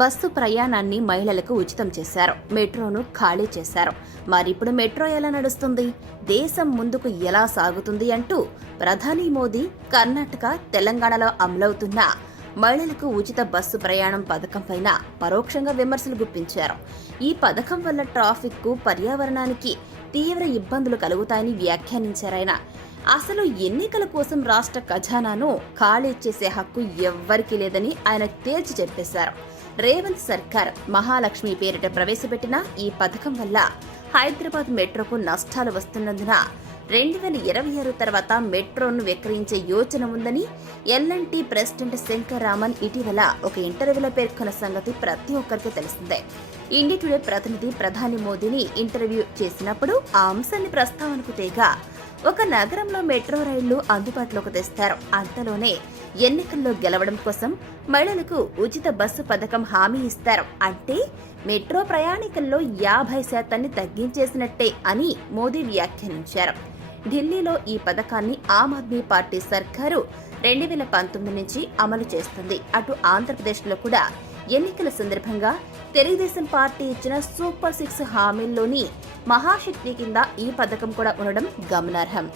Bus ప్రయాణాన్ని మహిళలకు ఉచితం చేశారు. మెట్రోను ఖాళీ చేశారు. మరిప్పుడు మెట్రో ఎలా నడుస్తుంది, దేశం ముందుకు ఎలా సాగుతుంది అంటూ ప్రధాని మోదీ కర్ణాటక, తెలంగాణలో అమలవుతున్న మహిళలకు ఉచిత బస్సు ప్రయాణం పథకం పైన పరోక్షంగా విమర్శలు గుప్పించారు. ఈ పథకం వల్ల ట్రాఫిక్ కు, పర్యావరణానికి తీవ్ర ఇబ్బందులు కలుగుతాయని వ్యాఖ్యానించారాయన. అసలు ఎన్నికల కోసం రాష్ట్ర ఖజానాను ఖాళీ చేసే హక్కు ఎవ్వరికీ లేదని ఆయన తేల్చి చెప్పేశారు. రేవంత్ సర్కార్ మహాలక్ష్మి పేరిట ప్రవేశపెట్టిన ఈ పథకం వల్ల హైదరాబాద్ మెట్రోకు నష్టాలు వస్తున్నందున 2026 తర్వాత మెట్రోను విక్రయించే యోచన ఉందని ఎల్ఎన్టీ ప్రెసిడెంట్ శంకర్ రామన్ ఇటీవల ఒక ఇంటర్వ్యూలో పేర్కొన్న సంగతి ప్రతి ఒక్కరికి తెలిసిందే. ఇండియా టుడే ప్రతినిధి ప్రధాని మోదీని ఇంటర్వ్యూ చేసినప్పుడు ఆ అంశాన్ని ప్రస్తావనకు తేగా ఒక నగరంలో మెట్రో రైళ్లు అందుబాటులోకి తెస్తారు, అంతలోనే ఎన్నికల్లో గెలవడం కోసం మహిళలకు ఉచిత బస్సు పథకం హామీ ఇస్తారు, అంటే మెట్రో ప్రయాణికుల్లో 50% తగ్గించేసినట్టే అని మోదీ వ్యాఖ్యానించారు. ఢిల్లీలో ఈ పథకాన్ని ఆమ్ ఆద్మీ పార్టీ సర్కారు 2019 నుంచి అమలు చేస్తుంది. అటు ఆంధ్రప్రదేశ్లో కూడా ఎన్నికల సందర్భంగా తెలుగుదేశం పార్టీ ఇచ్చిన సూపర్ 6 హామీల్లోని మహాశక్తి కింద ఈ పథకం కూడా ఉండడం గమనార్హం.